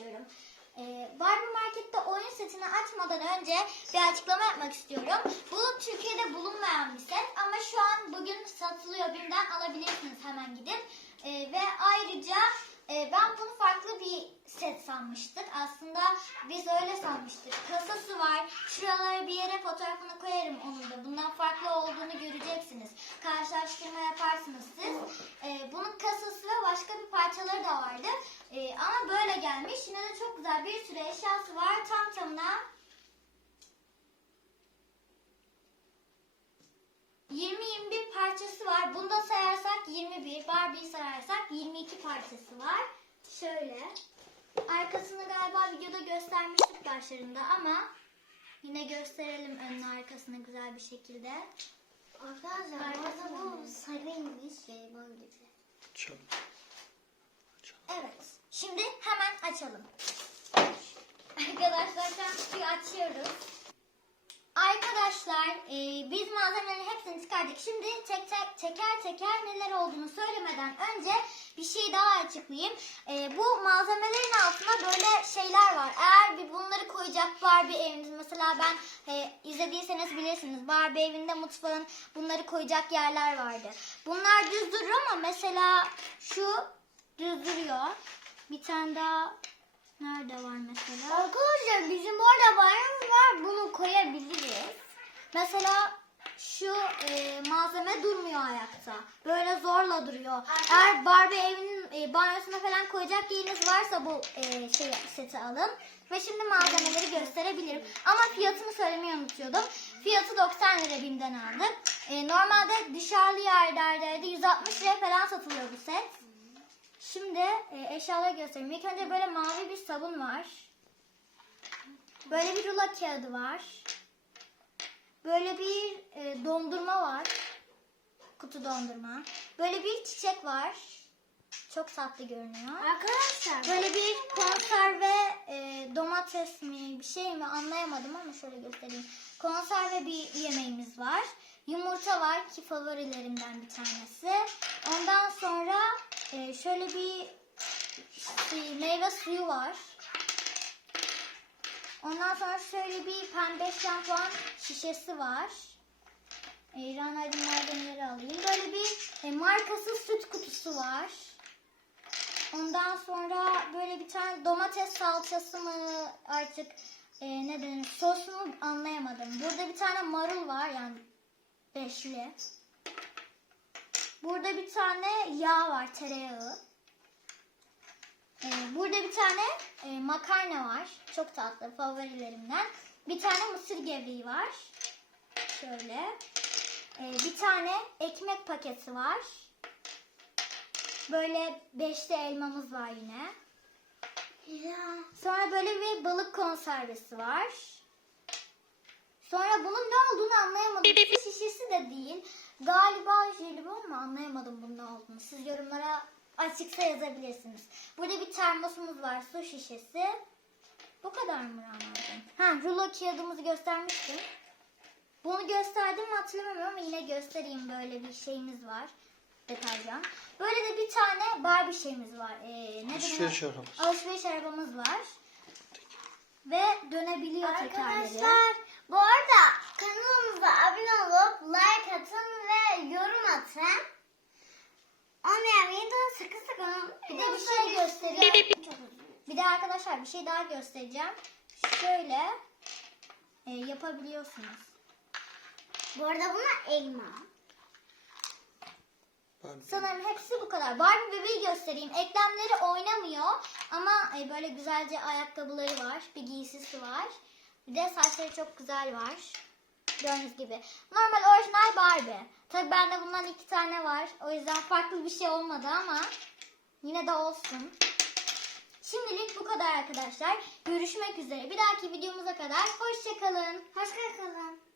açıyorum. Ee, Barbie Market'te oyun setini açmadan önce bir açıklama yapmak istiyorum. Bu Türkiye'de bulunmayan bir set ama şu an bugün satılıyor. Birinden alabilirsiniz hemen gidip. Ee, ve ayrıca e, ben bunu farklı bir set sanmıştık. Aslında biz öyle sanmıştık. Kasası var. Şuralara bir yere fotoğrafını koyarım onun da. Bundan farklı olduğunu göreceksiniz. Karşılaştırma yaparsınız siz. Ee, bunun kasası ve bir parçaları da vardı. Ee, ama böyle gelmiş. Yine de çok güzel bir sürü eşyası var. Tam tamına 20-21 parçası var. Bunda sayarsak 21. Barbie'yi sayarsak 22 parçası var. Şöyle. Arkasını galiba videoda göstermiştik başlarında ama yine gösterelim önünü arkasını güzel bir şekilde. Arkadaşlar bu sarıymış şey böyle gibi. Şimdi hemen açalım. Arkadaşlar an kutuyu açıyoruz. Arkadaşlar e, biz malzemelerin hepsini çıkardık. Şimdi tek tek teker teker neler olduğunu söylemeden önce bir şey daha açıklayayım. E, bu malzemelerin altında böyle şeyler var. Eğer bir bunları koyacak Barbie eviniz mesela ben e, izlediyseniz bilirsiniz. Barbie evinde mutfağın bunları koyacak yerler vardı. Bunlar düz durur ama mesela şu düz duruyor. Bir tane daha nerede var mesela? Arkadaşlar bizim orada bayramımız var bunu koyabiliriz. Mesela şu e, malzeme durmuyor ayakta. Böyle zorla duruyor. Eğer Barbie evinin e, banyosuna falan koyacak yeriniz varsa bu e, şey seti alın. Ve şimdi malzemeleri gösterebilirim. Ama fiyatını söylemeyi unutuyordum. Fiyatı 90 lira BİM'den aldık. E, normalde dışarılı yerlerdeydi. 160 liraya falan satılıyor bu set. Şimdi e, eşyaları göstereyim. İlk önce böyle mavi bir sabun var. Böyle bir rulo kağıdı var. Böyle bir e, dondurma var. Kutu dondurma. Böyle bir çiçek var. Çok tatlı görünüyor. Arkadaşlar Böyle bir konserve e, domates mi bir şey mi anlayamadım ama şöyle göstereyim. Konserve bir yemeğimiz var. Yumurta var ki favorilerimden bir tanesi. Ondan sonra e, şöyle bir meyve suyu var. Ondan sonra şöyle bir pembe şampuan şişesi var. E, Rana'cığım malzemeleri alayım. Böyle bir e, markasız süt kutusu var. Ondan sonra böyle bir tane domates salçası mı artık e, ne denir sos mu anlayamadım. Burada bir tane marul var yani beşli. Burada bir tane yağ var tereyağı. E, burada bir tane e, makarna var. Çok tatlı favorilerimden. Bir tane mısır gevreği var. Şöyle. E, bir tane ekmek paketi var. Böyle beşli elmamız var yine. ya Sonra böyle bir balık konservesi var. Sonra bunun ne olduğunu anlayamadım. Su şişesi de mu anlayamadım bunun ne olduğunu. Siz yorumlara açıksa yazabilirsiniz. Burada bir termosumuz var. Su şişesi. Bu kadar mı Rana'cığım? Ha rulo kağıdımızı göstermiştim. Bunu gösterdim mi hatırlamıyorum ama yine göstereyim. Böyle bir şeyimiz var. Deterjan. Böyle de bir tane Barbie şeyimiz var. Ee, ne Alışveriş arabası. Alışveriş arabamız var. Ve dönebiliyor tekerleri. Arkadaşlar bu arada kanalımıza abone olup like atın ve yorum atın. Onu yapmayı da sakın sakın Bir de bir şey göstereyim. Bir de arkadaşlar bir şey daha göstereceğim. Şöyle e, yapabiliyorsunuz. Bu arada buna elma. Ben Sanırım hepsi bu kadar. Barbie bebeği göstereyim. Eklemleri oynamıyor ama e, böyle güzelce ayakkabıları var. Bir giysisi var. Bir de saçları çok güzel var. Gördüğünüz gibi. Normal orijinal Barbie. Tabi bende bundan iki tane var. O yüzden farklı bir şey olmadı ama yine de olsun. Şimdilik bu kadar arkadaşlar. Görüşmek üzere. Bir dahaki videomuza kadar hoşçakalın. Hoşçakalın.